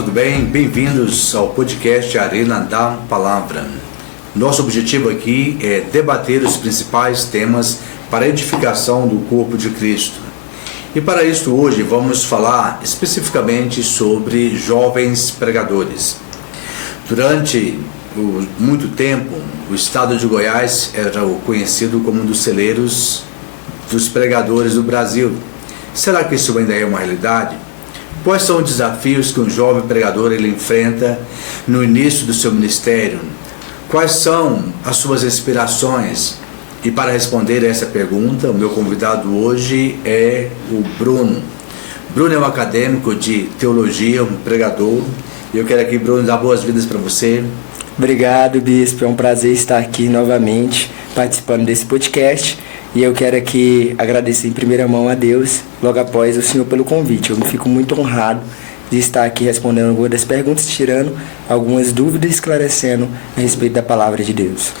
tudo bem? Bem-vindos ao podcast Arena da Palavra. Nosso objetivo aqui é debater os principais temas para a edificação do corpo de Cristo. E para isso hoje vamos falar especificamente sobre jovens pregadores. Durante muito tempo, o estado de Goiás era conhecido como um dos celeiros dos pregadores do Brasil. Será que isso ainda é uma realidade? Quais são os desafios que um jovem pregador ele enfrenta no início do seu ministério? Quais são as suas inspirações? E para responder essa pergunta, o meu convidado hoje é o Bruno. Bruno é um acadêmico de teologia, um pregador. E eu quero aqui, Bruno, dar boas-vindas para você. Obrigado, Bispo. É um prazer estar aqui novamente participando desse podcast. E eu quero aqui agradecer em primeira mão a Deus, logo após o Senhor pelo convite. Eu me fico muito honrado de estar aqui respondendo algumas das perguntas, tirando algumas dúvidas e esclarecendo a respeito da palavra de Deus.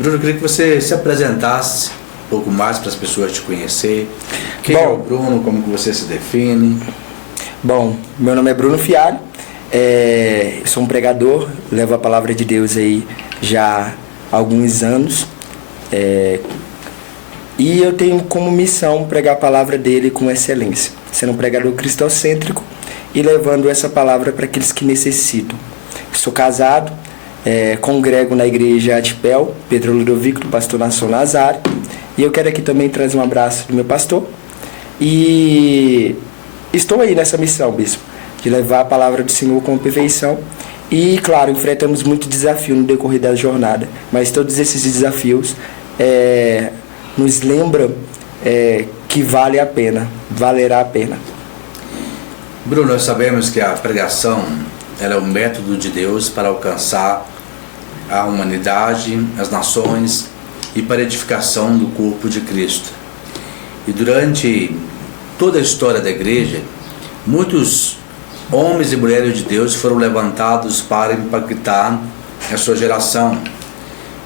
Bruno, eu queria que você se apresentasse um pouco mais para as pessoas te conhecerem. Quem é o Bruno? Como que você se define? Bom, meu nome é Bruno Fialho, eu sou um pregador, levo a palavra de Deus aí já há alguns anos. E eu tenho como missão pregar a palavra dele com excelência, sendo um pregador cristocêntrico e levando essa palavra para aqueles que necessitam. Sou casado, congrego na igreja Atipel, Pedro Ludovico, do pastor Nação Nazário, e eu quero aqui também trazer um abraço do meu pastor. E estou aí nessa missão, bispo, de levar a palavra do Senhor com perfeição. E, claro, enfrentamos muito desafio no decorrer da jornada, mas todos esses desafios nos lembram que vale a pena, valerá a pena. Bruno, nós sabemos que a pregação ela é um método de Deus para alcançar a humanidade, as nações e para a edificação do corpo de Cristo. E durante toda a história da igreja, muitos homens e mulheres de Deus foram levantados para impactar a sua geração.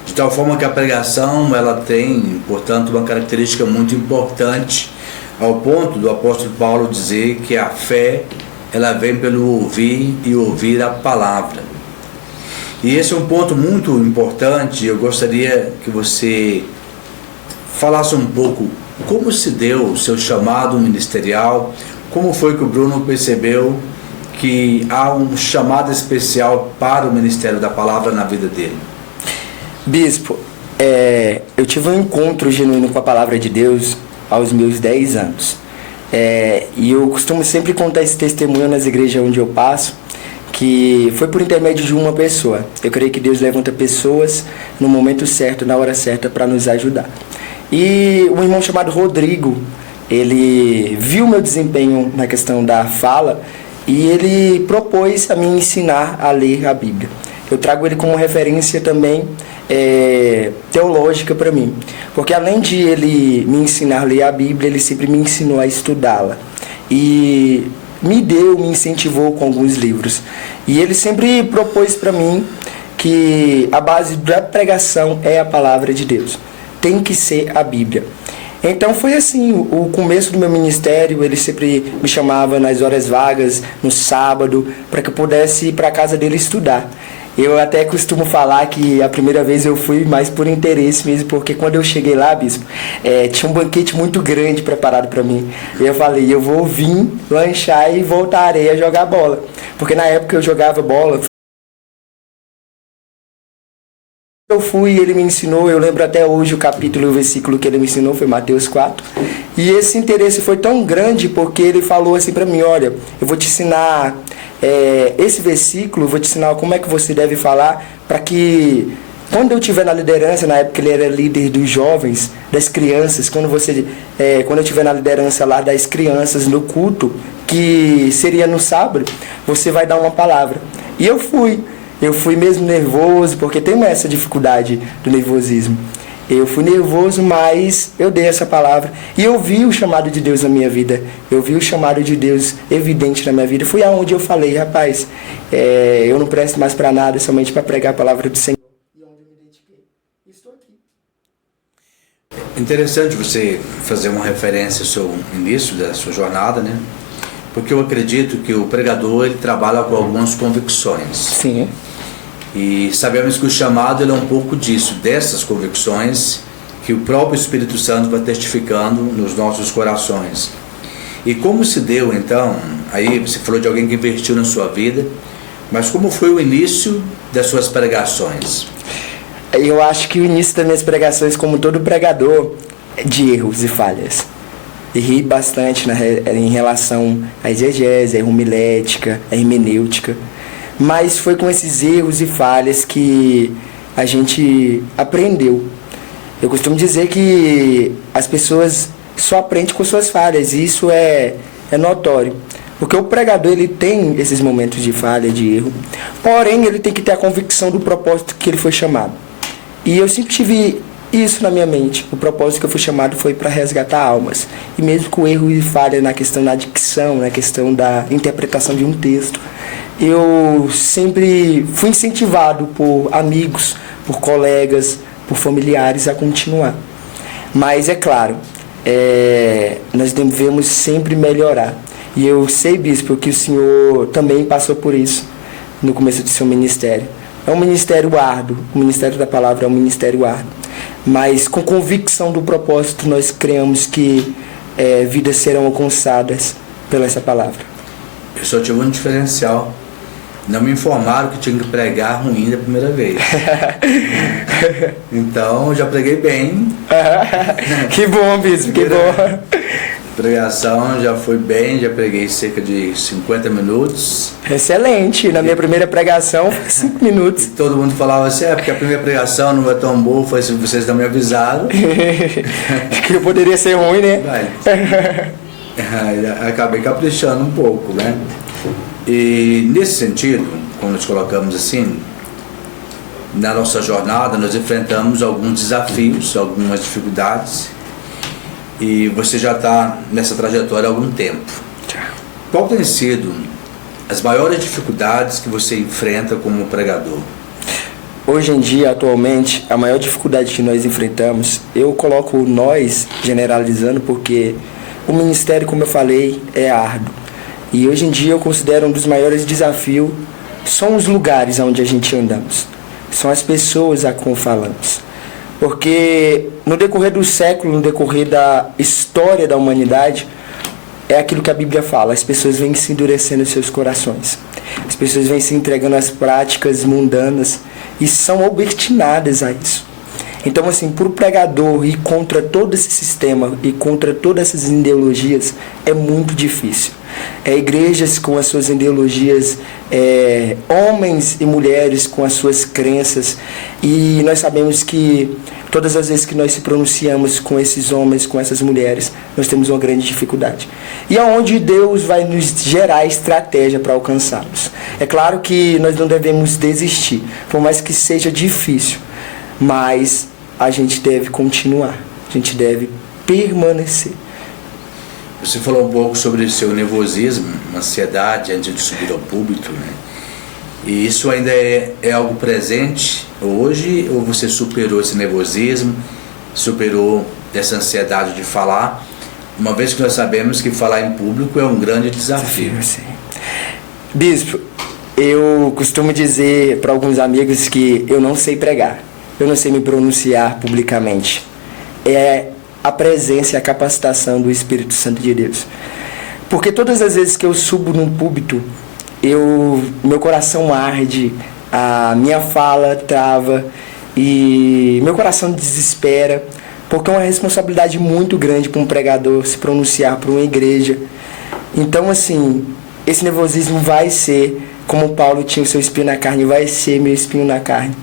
De tal forma que a pregação ela tem, portanto, uma característica muito importante, ao ponto do apóstolo Paulo dizer que a fé ela vem pelo ouvir e ouvir a palavra. E esse é um ponto muito importante. Eu gostaria que você falasse um pouco como se deu o seu chamado ministerial, como foi que o Bruno percebeu que há um chamado especial para o ministério da palavra na vida dele. Bispo, eu tive um encontro genuíno com a palavra de Deus aos meus 10 anos. E eu costumo sempre contar esse testemunho nas igrejas onde eu passo, que foi por intermédio de uma pessoa. Eu creio que Deus levanta pessoas no momento certo, na hora certa, para nos ajudar. E um irmão chamado Rodrigo, ele viu meu desempenho na questão da fala e ele propôs a me ensinar a ler a Bíblia. Eu trago ele como referência também teológica para mim, porque além de ele me ensinar a ler a Bíblia, ele sempre me ensinou a estudá-la e me incentivou com alguns livros. E ele sempre propôs para mim que a base da pregação é a palavra de Deus, tem que ser a Bíblia. Então foi assim, o começo do meu ministério. Ele sempre me chamava nas horas vagas, no sábado, para que eu pudesse ir para a casa dele estudar. Eu até costumo falar que a primeira vez eu fui mais por interesse mesmo, porque quando eu cheguei lá, bispo, tinha um banquete muito grande preparado para mim. E eu falei, eu vou vir, lanchar e voltarei a jogar bola. Porque na época eu jogava bola. Eu fui, ele me ensinou, eu lembro até hoje o capítulo e o versículo que ele me ensinou, foi Mateus 4. E esse interesse foi tão grande porque ele falou assim para mim, olha, eu vou te ensinar esse versículo, eu vou te ensinar como é que você deve falar para que quando eu estiver na liderança, na época ele era líder dos jovens, das crianças, quando eu estiver na liderança lá das crianças no culto, que seria no sábado, você vai dar uma palavra. E eu fui mesmo nervoso, porque tem essa dificuldade do nervosismo. Eu fui nervoso, mas eu dei essa palavra. E eu vi o chamado de Deus na minha vida. Eu vi o chamado de Deus evidente na minha vida. Fui aonde eu falei, rapaz, eu não presto mais para nada, somente para pregar a palavra do Senhor. E onde eu me identifiquei. Estou aqui. Interessante você fazer uma referência ao seu início da sua jornada, né? Porque eu acredito que o pregador ele trabalha com algumas convicções. Sim. E sabemos que o chamado ele é um pouco disso, dessas convicções que o próprio Espírito Santo vai testificando nos nossos corações. E como se deu então, aí você falou de alguém que investiu na sua vida, mas como foi o início das suas pregações? Eu acho que o início das minhas pregações, como todo pregador, é de erros e falhas. Errei bastante em relação à exegese, à homilética, à hermenêutica. Mas foi com esses erros e falhas que a gente aprendeu. Eu costumo dizer que as pessoas só aprendem com suas falhas, e isso é notório. Porque o pregador ele tem esses momentos de falha, de erro, porém ele tem que ter a convicção do propósito que ele foi chamado. E eu sempre tive isso na minha mente. O propósito que eu fui chamado foi para resgatar almas. E mesmo com erro e falha na questão da dicção, na questão da interpretação de um texto, eu sempre fui incentivado por amigos, por colegas, por familiares a continuar. Mas é claro, nós devemos sempre melhorar. E eu sei, bispo, que o senhor também passou por isso no começo do seu ministério. É um ministério árduo, o ministério da palavra é um ministério árduo. Mas com convicção do propósito, nós cremos que vidas serão alcançadas pela essa palavra. Eu só tive um diferencial. Não me informaram que tinha que pregar ruim da primeira vez. Então, já preguei bem. Que bom, bispo, que bom. Pregação já foi bem, já preguei cerca de 50 minutos. Excelente, na minha primeira pregação foi 5 minutos. E todo mundo falava assim, porque a primeira pregação não é tão boa, foi assim, vocês não me avisaram. Que eu poderia ser ruim, né? Acabei caprichando um pouco, né? E nesse sentido, quando nós colocamos assim, na nossa jornada nós enfrentamos alguns desafios, algumas dificuldades, e você já está nessa trajetória há algum tempo. Qual tem sido as maiores dificuldades que você enfrenta como pregador? Hoje em dia, atualmente, a maior dificuldade que nós enfrentamos, eu coloco nós generalizando porque o ministério, como eu falei, é árduo. E hoje em dia eu considero um dos maiores desafios são os lugares onde a gente andamos, são as pessoas a quem falamos. Porque no decorrer do século, no decorrer da história da humanidade, é aquilo que a Bíblia fala, as pessoas vêm se endurecendo os seus corações. As pessoas vêm se entregando às práticas mundanas e são obstinadas a isso. Então, assim, para o pregador ir contra todo esse sistema e contra todas essas ideologias é muito difícil. Igrejas com as suas ideologias, homens e mulheres com as suas crenças, e nós sabemos que todas as vezes que nós se pronunciamos com esses homens, com essas mulheres, nós temos uma grande dificuldade. E é onde Deus vai nos gerar estratégia para alcançá-los. É claro que nós não devemos desistir, por mais que seja difícil, mas a gente deve continuar, a gente deve permanecer. Você falou um pouco sobre o seu nervosismo, ansiedade antes de subir ao púlpito, né? E isso ainda é algo presente hoje, ou você superou esse nervosismo, superou essa ansiedade de falar, uma vez que nós sabemos que falar em público é um grande desafio? Sim. Bispo, eu costumo dizer para alguns amigos que eu não sei pregar, eu não sei me pronunciar publicamente. É a presença e a capacitação do Espírito Santo de Deus. Porque todas as vezes que eu subo num púlpito, meu coração arde, a minha fala trava e meu coração desespera, porque é uma responsabilidade muito grande para um pregador se pronunciar para uma igreja. Então, assim, esse nervosismo vai ser, como Paulo tinha o seu espinho na carne, vai ser meu espinho na carne.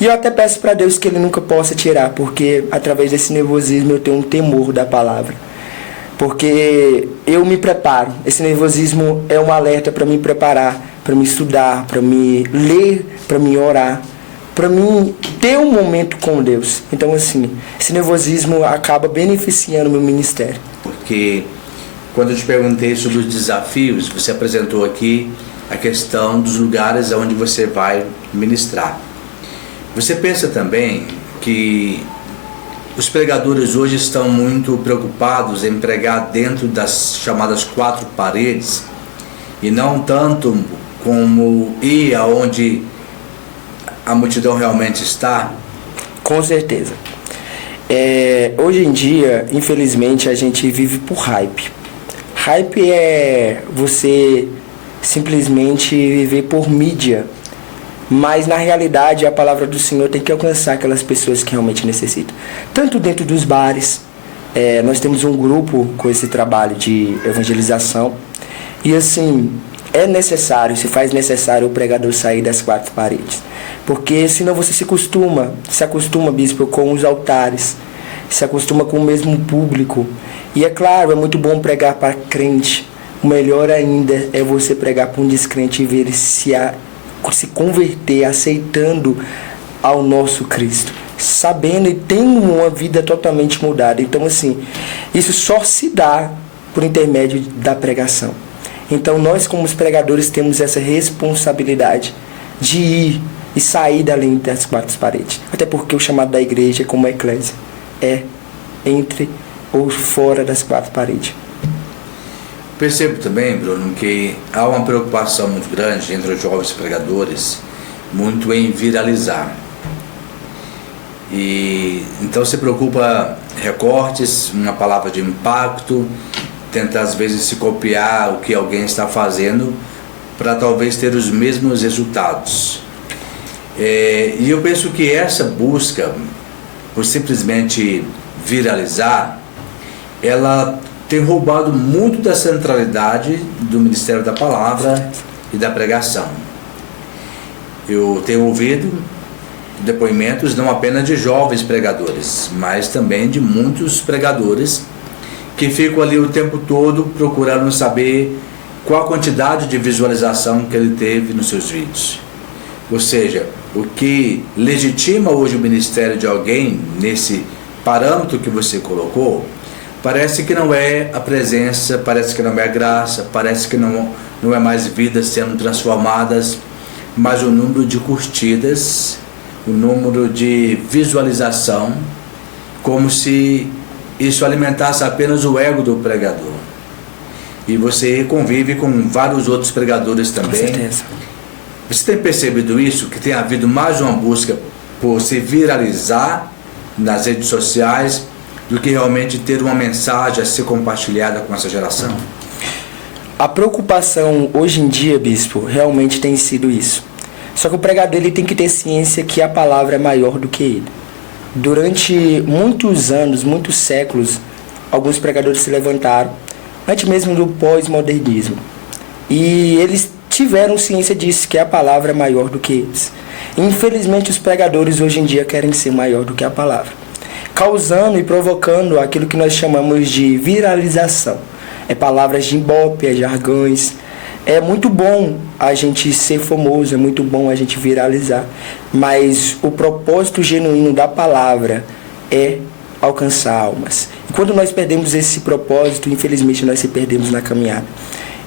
E eu até peço para Deus que Ele nunca possa tirar, porque através desse nervosismo eu tenho um temor da palavra. Porque eu me preparo. Esse nervosismo é um alerta para me preparar, para me estudar, para me ler, para me orar, para mim ter um momento com Deus. Então, assim, esse nervosismo acaba beneficiando o meu ministério. Porque quando eu te perguntei sobre os desafios, você apresentou aqui a questão dos lugares onde você vai ministrar. Você pensa também que os pregadores hoje estão muito preocupados em pregar dentro das chamadas 4 paredes, e não tanto como ir aonde a multidão realmente está? Com certeza. Hoje em dia, infelizmente, a gente vive por hype. Hype é você simplesmente viver por mídia, mas na realidade a palavra do Senhor tem que alcançar aquelas pessoas que realmente necessitam. Tanto dentro dos bares, nós temos um grupo com esse trabalho de evangelização, e assim, se faz necessário o pregador sair das quatro paredes, porque senão você se acostuma, bispo, com os altares, se acostuma com o mesmo público. E é claro, é muito bom pregar para crente. O melhor ainda é você pregar para um descrente e ver ele se converter, aceitando ao nosso Cristo, sabendo e tendo uma vida totalmente mudada. Então, assim, isso só se dá por intermédio da pregação. Então, nós como os pregadores temos essa responsabilidade de ir e sair da além das quatro paredes. Até porque o chamado da igreja, como a eclésia, é entre ou fora das quatro paredes. Percebo também, Bruno, que há uma preocupação muito grande entre os jovens pregadores, muito em viralizar. E então se preocupa recortes, uma palavra de impacto, tenta às vezes se copiar o que alguém está fazendo para talvez ter os mesmos resultados. E eu penso que essa busca por simplesmente viralizar, ela tem roubado muito da centralidade do Ministério da Palavra e da pregação. Eu tenho ouvido depoimentos não apenas de jovens pregadores, mas também de muitos pregadores que ficam ali o tempo todo procurando saber qual a quantidade de visualização que ele teve nos seus vídeos. Ou seja, o que legitima hoje o ministério de alguém nesse parâmetro que você colocou, parece que não é a presença, parece que não é a graça, parece que não é mais vidas sendo transformadas, mas o número de curtidas, o número de visualização, como se isso alimentasse apenas o ego do pregador. E você convive com vários outros pregadores também. Com certeza. Você tem percebido isso, que tem havido mais uma busca por se viralizar nas redes sociais do que realmente ter uma mensagem a ser compartilhada com essa geração? A preocupação hoje em dia, bispo, realmente tem sido isso. Só que o pregador ele tem que ter ciência que a palavra é maior do que ele. Durante muitos anos, muitos séculos, alguns pregadores se levantaram, antes mesmo do pós-modernismo. E eles tiveram ciência disso, que a palavra é maior do que eles. Infelizmente, os pregadores hoje em dia querem ser maior do que a palavra, causando e provocando aquilo que nós chamamos de viralização. Palavras de ibope, jargões. É muito bom a gente ser famoso, é muito bom a gente viralizar, mas o propósito genuíno da palavra é alcançar almas. E quando nós perdemos esse propósito, infelizmente nós se perdemos na caminhada.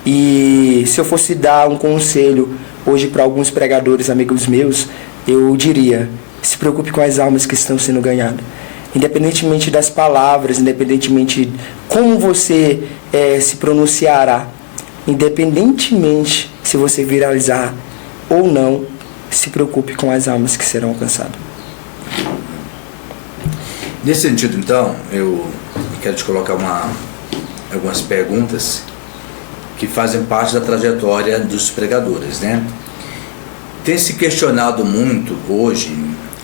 E se eu fosse dar um conselho hoje para alguns pregadores, amigos meus, eu diria: se preocupe com as almas que estão sendo ganhadas. Independentemente das palavras, independentemente como você se pronunciará, independentemente se você viralizar ou não, se preocupe com as almas que serão alcançadas. Nesse sentido, então, eu quero te colocar algumas perguntas que fazem parte da trajetória dos pregadores, né? Tem se questionado muito hoje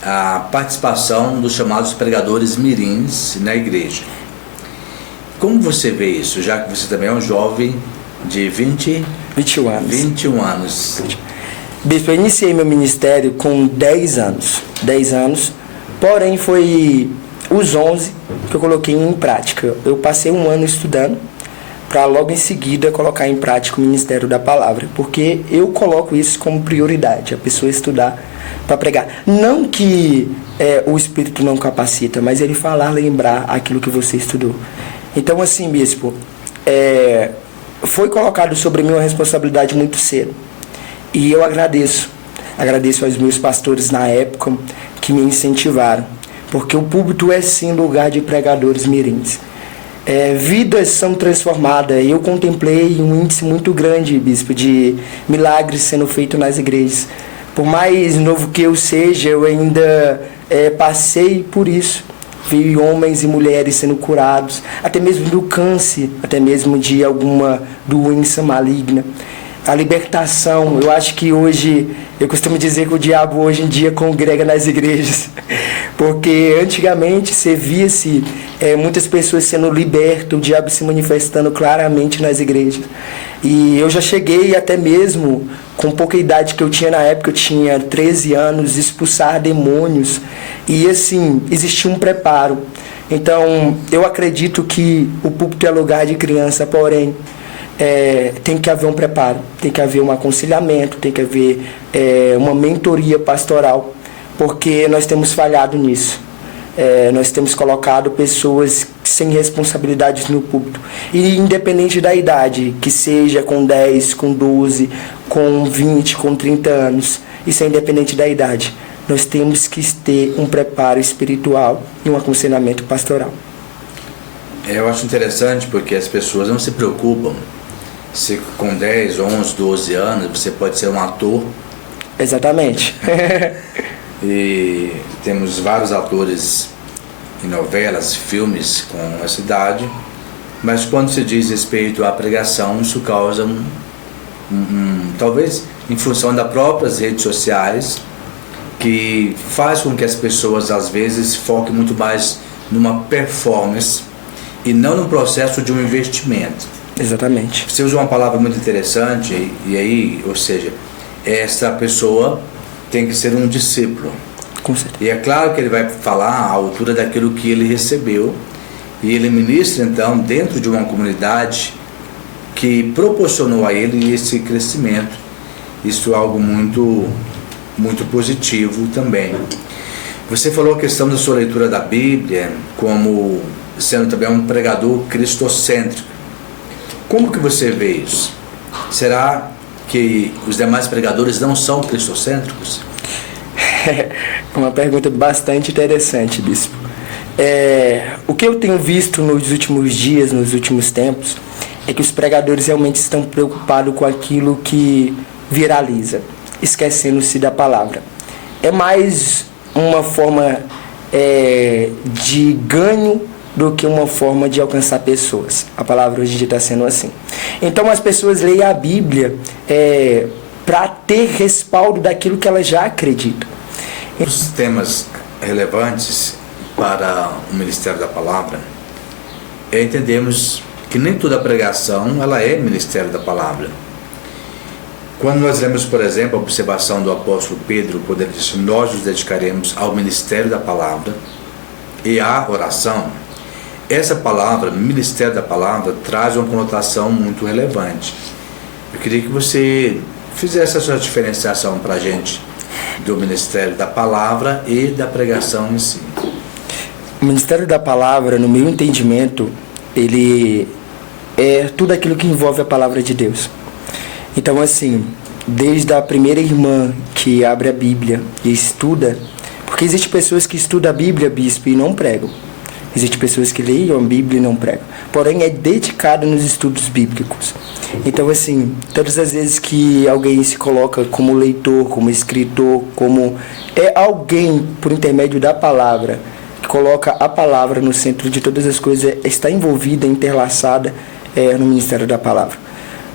a participação dos chamados pregadores mirins na igreja. Como você vê isso, já que você também é um jovem de 21 anos. 21 anos. Bispo, eu iniciei meu ministério com 10 anos. 10 anos, porém foi os 11 que eu coloquei em prática. Eu passei um ano estudando para logo em seguida colocar em prática o ministério da palavra, porque eu coloco isso como prioridade, a pessoa estudar para pregar. Não que o Espírito não capacita, mas ele falar, lembrar aquilo que você estudou. Então, assim, bispo, foi colocado sobre mim uma responsabilidade muito cedo. E eu agradeço aos meus pastores na época que me incentivaram, porque o púlpito é sim lugar de pregadores mirins. vidas são transformadas. Eu contemplei um índice muito grande, bispo, de milagres sendo feitos nas igrejas. Por mais novo que eu seja, eu ainda passei por isso. Vi homens e mulheres sendo curados, até mesmo do câncer, até mesmo de alguma doença maligna. A libertação, eu acho que hoje, eu costumo dizer que o diabo hoje em dia congrega nas igrejas, porque antigamente você via-se muitas pessoas sendo libertas, o diabo se manifestando claramente nas igrejas. E eu já cheguei até mesmo, com pouca idade que eu tinha na época, eu tinha 13 anos, expulsar demônios, e assim, existia um preparo. Então, eu acredito que o púlpito é lugar de criança, porém, tem que haver um preparo, tem que haver um aconselhamento, tem que haver uma mentoria pastoral, porque nós temos falhado nisso. Nós temos colocado pessoas sem responsabilidades no púlpito. E independente da idade, que seja com 10, com 12, com 20, com 30 anos, isso é independente da idade. Nós temos que ter um preparo espiritual e um aconselhamento pastoral. Eu acho interessante porque as pessoas não se preocupam se com 10, 11, 12 anos você pode ser um ator. Exatamente. E temos vários atores em novelas, filmes com essa idade, mas quando se diz respeito à pregação, isso causa talvez em função das próprias redes sociais, que faz com que as pessoas às vezes foquem muito mais numa performance e não no processo de um investimento. Exatamente. Você usa uma palavra muito interessante, e aí, ou seja, essa pessoa tem que ser um discípulo. Com certeza. E é claro que ele vai falar à altura daquilo que ele recebeu, e ele ministra então dentro de uma comunidade que proporcionou a ele esse crescimento. Isso é algo muito, muito positivo também. Você falou a questão da sua leitura da Bíblia como sendo também um pregador cristocêntrico. Como que você vê isso? Será que os demais pregadores não são cristocêntricos? É uma pergunta bastante interessante, bispo. O que eu tenho visto nos últimos dias, nos últimos tempos, é que os pregadores realmente estão preocupados com aquilo que viraliza, esquecendo-se da palavra. É mais uma forma de ganho do que uma forma de alcançar pessoas. A palavra hoje em dia está sendo assim. Então as pessoas leem a Bíblia para ter respaldo daquilo que elas já acreditam. Os temas relevantes para o Ministério da Palavra entendemos que nem toda pregação ela é Ministério da Palavra. Quando nós lemos, por exemplo, a observação do apóstolo Pedro, quando ele disse: nós nos dedicaremos ao Ministério da Palavra e à oração, essa palavra, Ministério da Palavra, traz uma conotação muito relevante. Eu queria que você fizesse essa diferenciação para a gente do Ministério da Palavra e da pregação em si. O Ministério da Palavra, no meu entendimento, ele é tudo aquilo que envolve a Palavra de Deus. Então, assim, desde a primeira irmã que abre a Bíblia e estuda, porque existem pessoas que estudam a Bíblia, bispo, e não pregam. Existem pessoas que leem a Bíblia e não pregam. Porém, é dedicado nos estudos bíblicos. Então, assim, todas as vezes que alguém se coloca como leitor, como escritor, como alguém por intermédio da palavra, que coloca a palavra no centro de todas as coisas, está envolvida, interlaçada no Ministério da Palavra.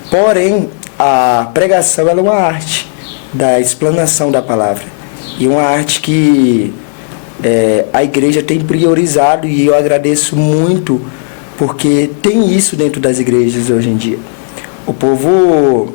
Porém, a pregação ela é uma arte da explanação da palavra. E uma arte que a igreja tem priorizado, e eu agradeço muito porque tem isso dentro das igrejas hoje em dia. O povo,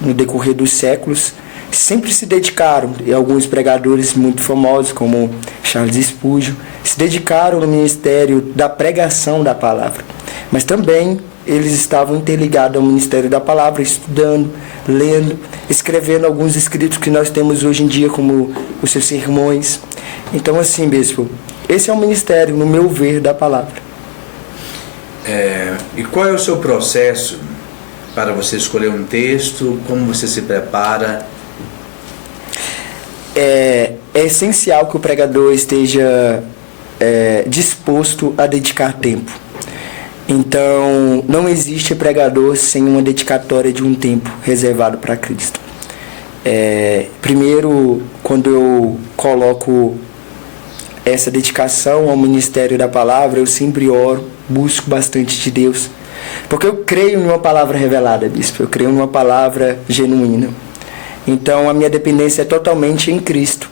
no decorrer dos séculos, sempre se dedicaram, e alguns pregadores muito famosos, como Charles Spurgeon, se dedicaram no ministério da pregação da palavra. Mas também eles estavam interligados ao Ministério da Palavra, estudando, lendo, escrevendo alguns escritos que nós temos hoje em dia, como os seus sermões. Então, assim, bispo, esse é o ministério, no meu ver, da palavra. E qual é o seu processo para você escolher um texto? Como você se prepara? É essencial que o pregador esteja disposto a dedicar tempo. Então, não existe pregador sem uma dedicatória de um tempo reservado para Cristo. Primeiro, quando eu coloco essa dedicação ao ministério da palavra, eu sempre oro, busco bastante de Deus, porque eu creio em uma palavra revelada, bispo, eu creio em uma palavra genuína. Então, a minha dependência é totalmente em Cristo.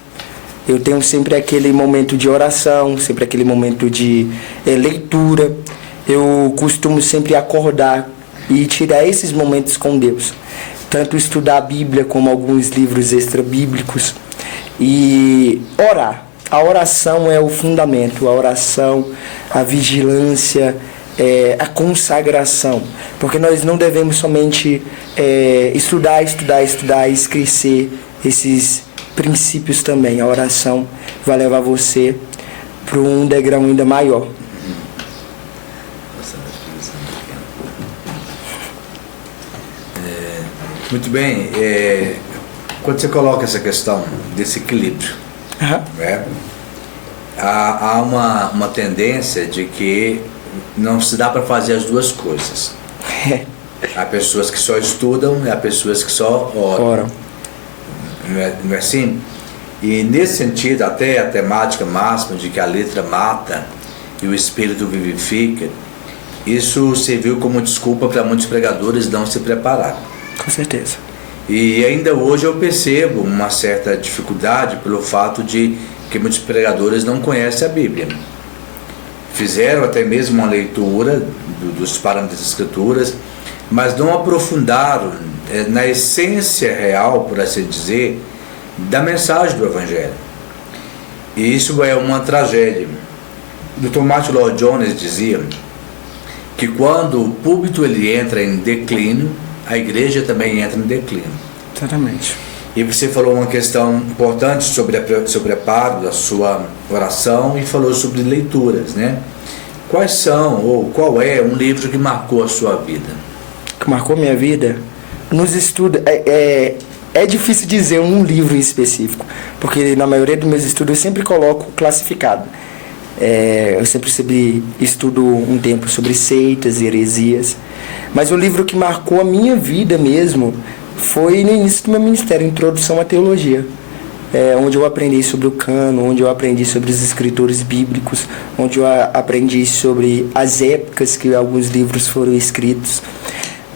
Eu tenho sempre aquele momento de oração, sempre aquele momento de leitura. Eu costumo sempre acordar e tirar esses momentos com Deus. Tanto estudar a Bíblia como alguns livros extra-bíblicos. E orar. A oração é o fundamento. A oração, a vigilância, a consagração. Porque nós não devemos somente estudar e esquecer esses princípios também. A oração vai levar você para um degrau ainda maior. Muito bem. Quando você coloca essa questão desse equilíbrio, né, há uma tendência de que não se dá para fazer as duas coisas. Há pessoas que só estudam e há pessoas que só oram. Não é assim? E nesse sentido, até a temática máxima de que a letra mata e o espírito vivifica, isso serviu como desculpa para muitos pregadores não se prepararem. Com certeza. E ainda hoje eu percebo uma certa dificuldade pelo fato de que muitos pregadores não conhecem a Bíblia. Fizeram até mesmo uma leitura dos parâmetros das Escrituras, mas não aprofundaram na essência real, por assim dizer, da mensagem do Evangelho. E isso é uma tragédia. O Dr. Martin Lloyd-Jones dizia que quando o púlpito ele entra em declínio, a igreja também entra em declínio. Exatamente. E você falou uma questão importante sobre o preparo da sua oração e falou sobre leituras, né? Quais são, ou qual é um livro que marcou a sua vida? Que marcou minha vida? Nos estudos, é difícil dizer um livro em específico, porque na maioria dos meus estudos eu sempre coloco classificado. Eu sempre estudo um tempo sobre seitas e heresias, mas o livro que marcou a minha vida mesmo foi no início do meu ministério, Introdução à Teologia, onde eu aprendi sobre o cânon, onde eu aprendi sobre os escritores bíblicos, onde eu aprendi sobre as épocas que alguns livros foram escritos.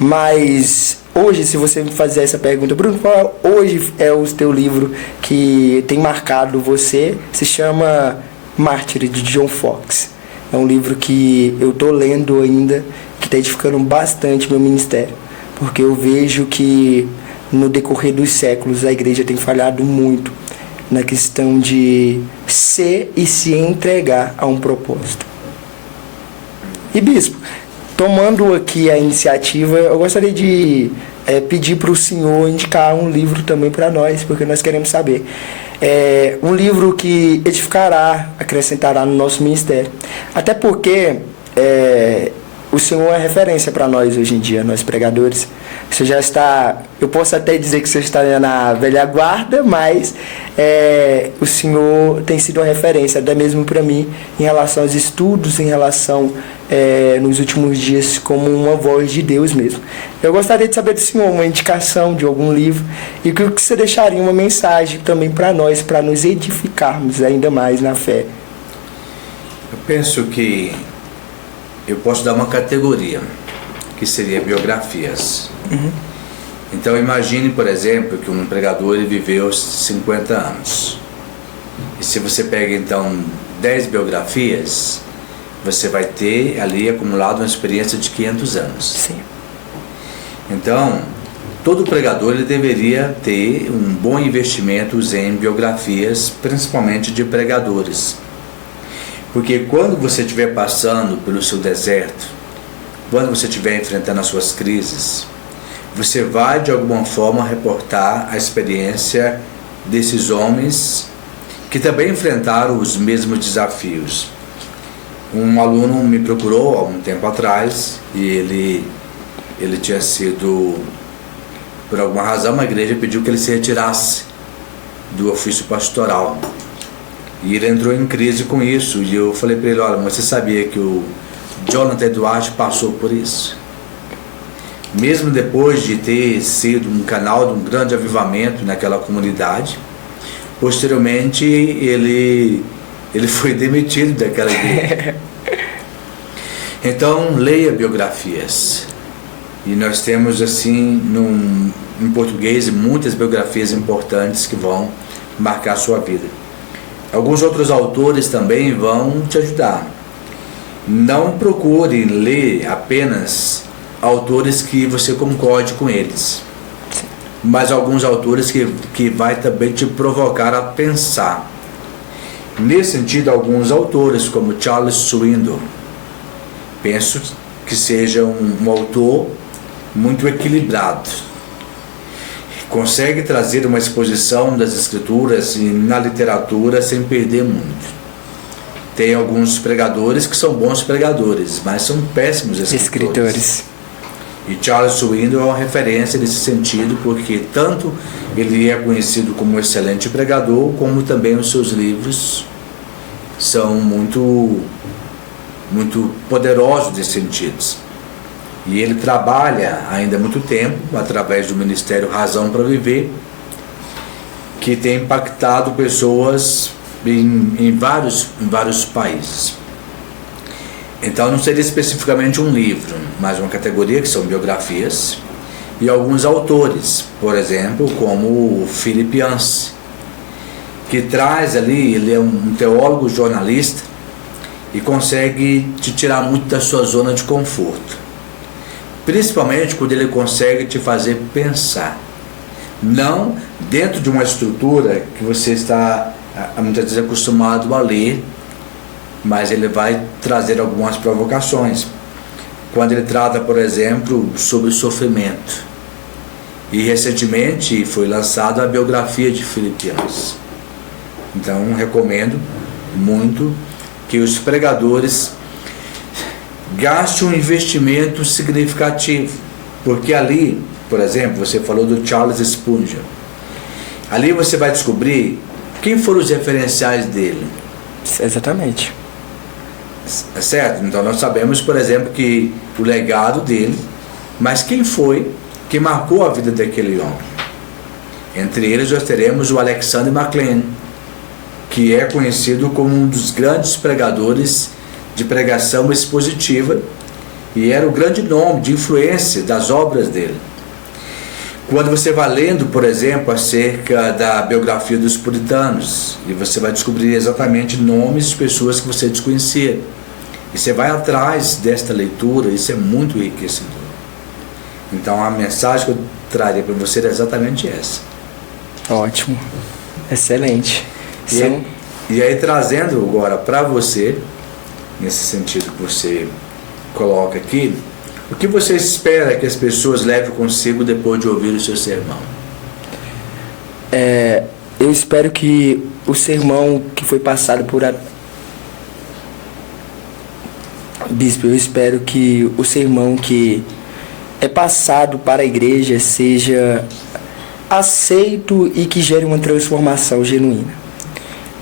Mas hoje, se você me fazer essa pergunta, Bruno, qual hoje é o teu livro que tem marcado você? Se chama Mártir, de John Fox. É um livro que eu estou lendo ainda, que está edificando bastante meu ministério, porque eu vejo que no decorrer dos séculos a igreja tem falhado muito na questão de ser e se entregar a um propósito. E bispo, tomando aqui a iniciativa, eu gostaria de pedir para o senhor indicar um livro também para nós, porque nós queremos saber. Um livro que edificará, acrescentará no nosso ministério. Até porque o senhor é referência para nós hoje em dia, nós pregadores. Você já está, eu posso até dizer que você está na velha guarda, mas o senhor tem sido uma referência, até mesmo para mim, em relação aos estudos, em relação, nos últimos dias, como uma voz de Deus mesmo. Eu gostaria de saber do senhor uma indicação de algum livro e o que você deixaria uma mensagem também para nós, para nos edificarmos ainda mais na fé. Eu penso que eu posso dar uma categoria, que seria biografias. Uhum. Então imagine, por exemplo, que um pregador ele viveu 50 anos. E se você pega então 10 biografias, você vai ter ali acumulado uma experiência de 500 anos. Sim. Então, todo pregador ele deveria ter um bom investimento em biografias, principalmente de pregadores. Porque quando você estiver passando pelo seu deserto, quando você estiver enfrentando as suas crises, você vai de alguma forma reportar a experiência desses homens que também enfrentaram os mesmos desafios. Um aluno me procurou há um tempo atrás e ele tinha sido, por alguma razão, a igreja pediu que ele se retirasse do ofício pastoral. E ele entrou em crise com isso. E eu falei para ele, olha, você sabia que o Jonathan Duarte passou por isso? Mesmo depois de ter sido um canal de um grande avivamento naquela comunidade, posteriormente ele foi demitido daquela igreja. Então, leia biografias. E nós temos, assim, em português, muitas biografias importantes que vão marcar a sua vida. Alguns outros autores também vão te ajudar. Não procure ler apenas autores que você concorde com eles, mas alguns autores que vai também te provocar a pensar. Nesse sentido, alguns autores, como Charles Swindoll, penso que seja um autor muito equilibrado. Consegue trazer uma exposição das escrituras e na literatura sem perder muito. Tem alguns pregadores que são bons pregadores, mas são péssimos escritores. E Charles Swindoll é uma referência nesse sentido, porque tanto ele é conhecido como um excelente pregador, como também os seus livros são muito poderosos nesse sentido. E ele trabalha ainda há muito tempo, através do Ministério Razão para Viver, que tem impactado pessoas em vários países. Então não seria especificamente um livro, mas uma categoria que são biografias e alguns autores, por exemplo, como o Philip Yancey, que traz ali, ele é um teólogo jornalista e consegue te tirar muito da sua zona de conforto. Principalmente quando ele consegue te fazer pensar, não dentro de uma estrutura que você está muitas vezes acostumado a ler, mas ele vai trazer algumas provocações. Quando ele trata, por exemplo, sobre o sofrimento. E recentemente foi lançada a biografia de Philip Yancey. Então recomendo muito que os pregadores gaste um investimento significativo, porque ali, por exemplo, você falou do Charles Spurgeon, ali você vai descobrir quem foram os referenciais dele. Exatamente. Certo? Então nós sabemos, por exemplo, que o legado dele, mas quem foi que marcou a vida daquele homem? Entre eles nós teremos o Alexander McLean, que é conhecido como um dos grandes pregadores de pregação expositiva e era o grande nome de influência das obras dele. Quando você vai lendo, por exemplo, acerca da biografia dos puritanos, e você vai descobrir exatamente nomes de pessoas que você desconhecia, e você vai atrás desta leitura, isso é muito enriquecedor. Então a mensagem que eu traria para você é exatamente essa. Ótimo, excelente. E aí trazendo agora para você, nesse sentido que você coloca aqui, o que você espera que as pessoas levem consigo depois de ouvir o seu sermão? Eu espero que o sermão que foi passado por Bispo, eu espero que o sermão que é passado para a igreja seja aceito e que gere uma transformação genuína.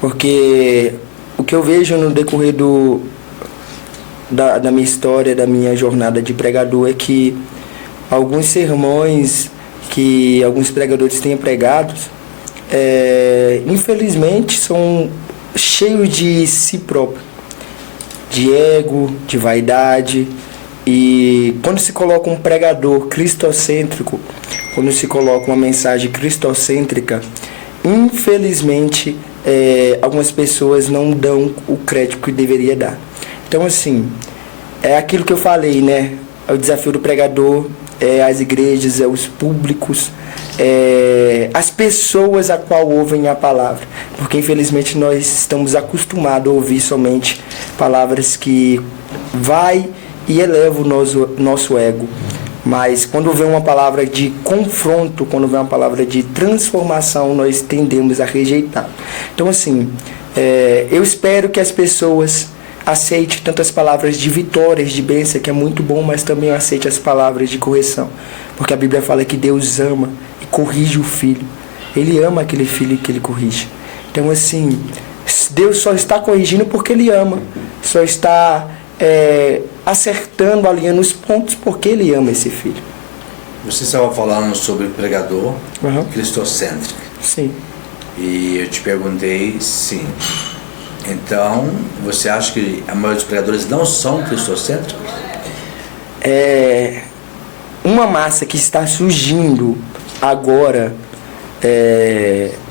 Porque o que eu vejo no decorrer da minha história, da minha jornada de pregador, é que alguns sermões que alguns pregadores têm pregado, infelizmente, são cheios de si próprio, de ego, de vaidade. E quando se coloca um pregador cristocêntrico, quando se coloca uma mensagem cristocêntrica, infelizmente, algumas pessoas não dão o crédito que deveria dar. Então, assim, é aquilo que eu falei, né? É o desafio do pregador, as igrejas, os públicos, as pessoas a qual ouvem a palavra. Porque, infelizmente, nós estamos acostumados a ouvir somente palavras que vai e eleva o nosso ego. Mas quando vem uma palavra de confronto, quando vem uma palavra de transformação, nós tendemos a rejeitar. Então, assim, eu espero que as pessoas aceite tanto as palavras de vitórias, de bênção, que é muito bom, mas também aceite as palavras de correção. Porque a Bíblia fala que Deus ama e corrige o filho. Ele ama aquele filho que ele corrige. Então, assim, Deus só está corrigindo porque Ele ama, só está acertando, alinhando os pontos porque Ele ama esse filho. Você estava falando sobre pregador cristocêntrico. Sim. E eu te perguntei, sim. Então, você acha que a maioria dos pregadores não são cristocêntricos? Uma massa que está surgindo agora,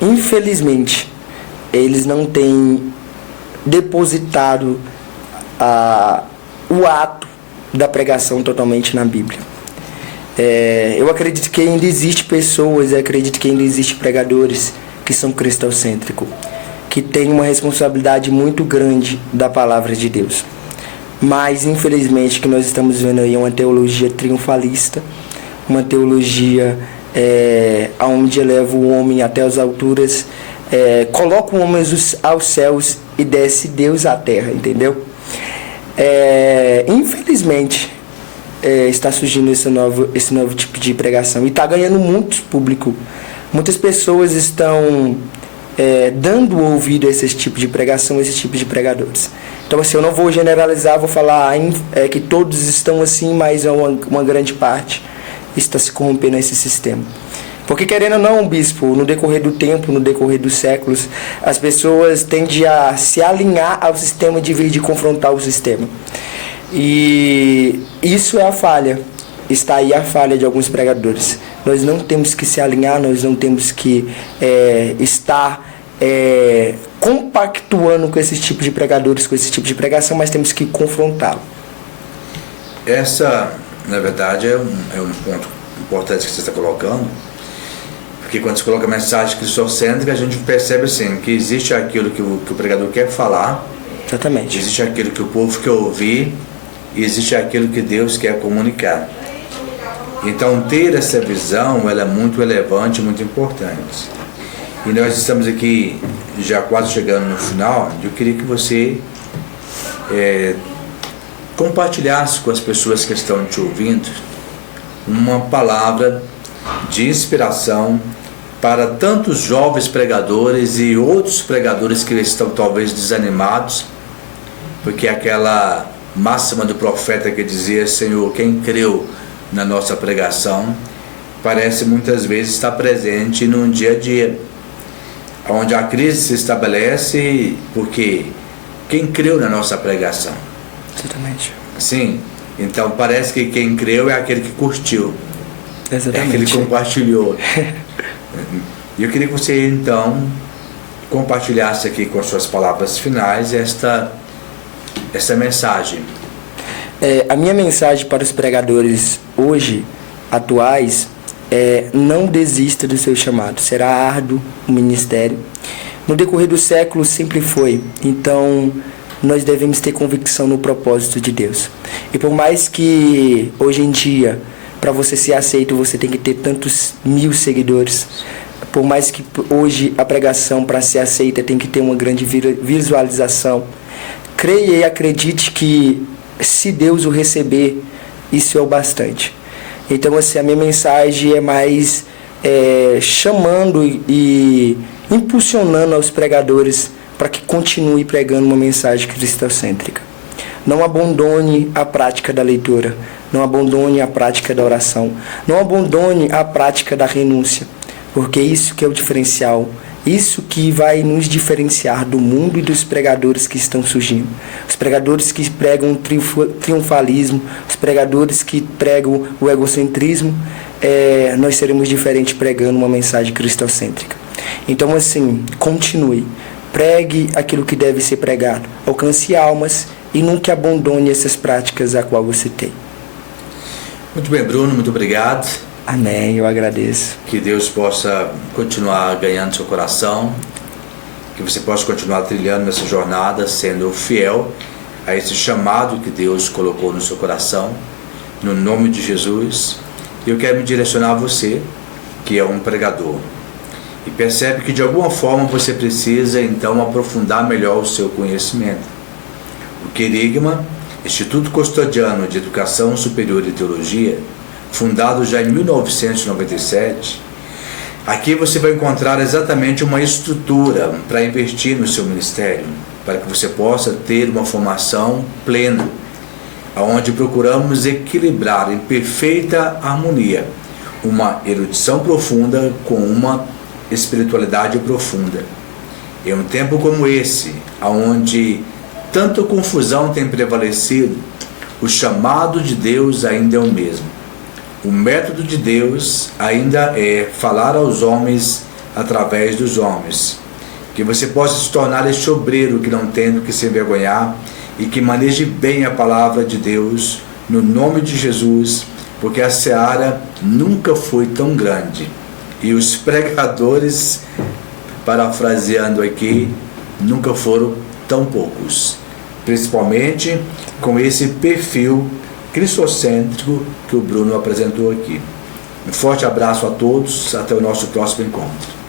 infelizmente, eles não têm depositado o ato da pregação totalmente na Bíblia. Eu acredito que ainda existe pessoas, eu acredito que ainda existe pregadores que são cristocêntricos, que têm uma responsabilidade muito grande da palavra de Deus. Mas, infelizmente, o que nós estamos vendo aí é uma teologia triunfalista, uma teologia onde eleva o homem até as alturas, coloca o homem aos céus e desce Deus à terra, entendeu? Infelizmente, está surgindo esse novo tipo de pregação e está ganhando muito público. Muitas pessoas estão dando ouvido a esse tipo de pregação, a esse tipo de pregadores. Então, assim, eu não vou generalizar, vou falar que todos estão assim, mas uma grande parte está se corrompendo esse sistema. Porque, querendo ou não, bispo, no decorrer do tempo, no decorrer dos séculos, as pessoas tendem a se alinhar ao sistema de vez de confrontar o sistema. E isso é a falha. Está aí a falha de alguns pregadores. Nós não temos que se alinhar, nós não temos que estar compactuando com esse tipo de pregadores, com esse tipo de pregação, mas temos que confrontá-lo. Essa, na verdade, é um ponto importante que você está colocando, porque quando você coloca a mensagem cristocêntrica, a gente percebe assim, que existe aquilo que o pregador quer falar, exatamente, existe aquilo que o povo quer ouvir, e existe aquilo que Deus quer comunicar. Então, ter essa visão, ela é muito relevante, muito importante. E nós estamos aqui, já quase chegando no final, eu queria que você compartilhasse com as pessoas que estão te ouvindo uma palavra de inspiração para tantos jovens pregadores e outros pregadores que estão talvez desanimados, porque aquela máxima do profeta que dizia: Senhor, quem creu na nossa pregação, parece muitas vezes estar presente no dia a dia, onde a crise se estabelece porque quem creu na nossa pregação. Exatamente. Sim, então parece que quem creu é aquele que curtiu, exatamente, é aquele que compartilhou. E eu queria que você então compartilhasse aqui com as suas palavras finais essa mensagem. A minha mensagem para os pregadores hoje, atuais, não desista do seu chamado. Será árduo o ministério. No decorrer do século sempre foi. Então, nós devemos ter convicção no propósito de Deus. E por mais que hoje em dia, para você ser aceito, você tem que ter tantos 1000 seguidores. Por mais que hoje a pregação, para ser aceita, tem que ter uma grande visualização. Creia e acredite que, se Deus o receber, isso é o bastante. Então, assim, a minha mensagem é mais chamando e impulsionando aos pregadores para que continue pregando uma mensagem cristocêntrica. Não abandone a prática da leitura, não abandone a prática da oração, não abandone a prática da renúncia, porque isso que é o diferencial. Isso que vai nos diferenciar do mundo e dos pregadores que estão surgindo. Os pregadores que pregam o triunfalismo, os pregadores que pregam o egocentrismo, nós seremos diferentes pregando uma mensagem cristocêntrica. Então, assim, continue. Pregue aquilo que deve ser pregado. Alcance almas e nunca abandone essas práticas a qual você tem. Muito bem, Bruno, muito obrigado. Amém, eu agradeço. Que Deus possa continuar ganhando seu coração, que você possa continuar trilhando nessa jornada, sendo fiel a esse chamado que Deus colocou no seu coração, no nome de Jesus. Eu quero me direcionar a você, que é um pregador, e percebe que de alguma forma você precisa então aprofundar melhor o seu conhecimento. O Querigma, Instituto Custodiano de Educação Superior e Teologia, fundado já em 1997, Aqui você vai encontrar exatamente uma estrutura para investir no seu ministério, para que você possa ter uma formação plena, onde procuramos equilibrar em perfeita harmonia uma erudição profunda com uma espiritualidade profunda. Em um tempo como esse, onde tanta confusão tem prevalecido, o chamado de Deus ainda é o mesmo. O método de Deus ainda é falar aos homens através dos homens. Que você possa se tornar este obreiro que não tem do que se envergonhar e que maneje bem a palavra de Deus, no nome de Jesus, porque a seara nunca foi tão grande e os pregadores, parafraseando aqui, nunca foram tão poucos, principalmente com esse perfil cristocêntrico que o Bruno apresentou aqui. Um forte abraço a todos, até o nosso próximo encontro.